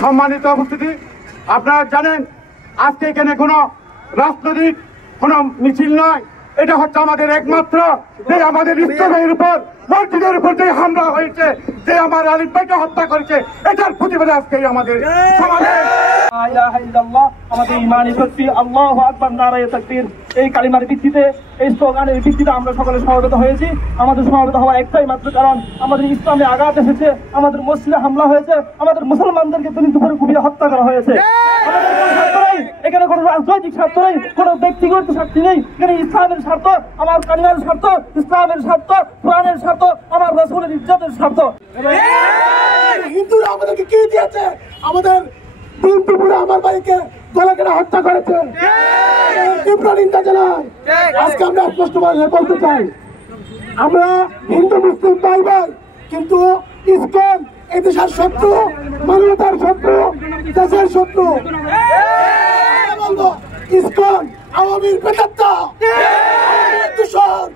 সম্মানিত উপস্থিতি, আপনারা জানেন আজকে এখানে কোনো রাজনৈতিক কোনো মিছিল নয়, এটা হচ্ছে আমাদের একমাত্র যে আমাদের ইসলামের উপর মসজিদের উপর যে হামলা হয়েছে, যে আমার আলিফ ভাইকে হত্যা করেছে, এটার প্রতিবাদে আজকে আমাদের সমাজে আমাদের ইমানি শক্তি আল্লাহু আকবার নারায়ে তাকবীর এই কালিমার ভিত্তিতে, এই স্লোগানের ভিত্তিতে আমরা সকলে সমবেত হয়েছি। আমাদের সমবেত হওয়া একটাই মাত্র কারণ, আমাদের ইসলামে আঘাত এসেছে, আমাদের মসজিদে হামলা হয়েছে, আমাদের মুসলমানদেরকে দিন দুপুরে কুপিয়ে হত্যা করা হয়েছে। আমাদের কোনো স্বার্থ নেই, এখানে কোনো রাজনৈতিক স্বার্থ নেই, কোনো ব্যক্তিগত স্বার্থ নেই, এখানে ইসলামের স্বার্থ, আমার কালিমার স্বার্থ, ইসলামের স্বার্থ, কোরআনের স্বার্থ, আমার রাসূলের ইজ্জতের স্বার্থ। হিন্দুরা আমাদেরকে কি দিয়েছে? আমাদের দিন দুপুরে আমার ভাইকে গলা কেটে হত্যা করেছে, তীব্র নিন্দা জানাই। আজকে আমরা স্পষ্টভাবে বলতে চাই, আমরা হিন্দু মুসলিম ভাই ভাই, কিন্তু ইসকন এই দেশের শত্রু, মানবতার শত্রু, দেশের শত্রু। বলবো ইসকন আওয়ামীর প্রেতাত্মা, দূষণ।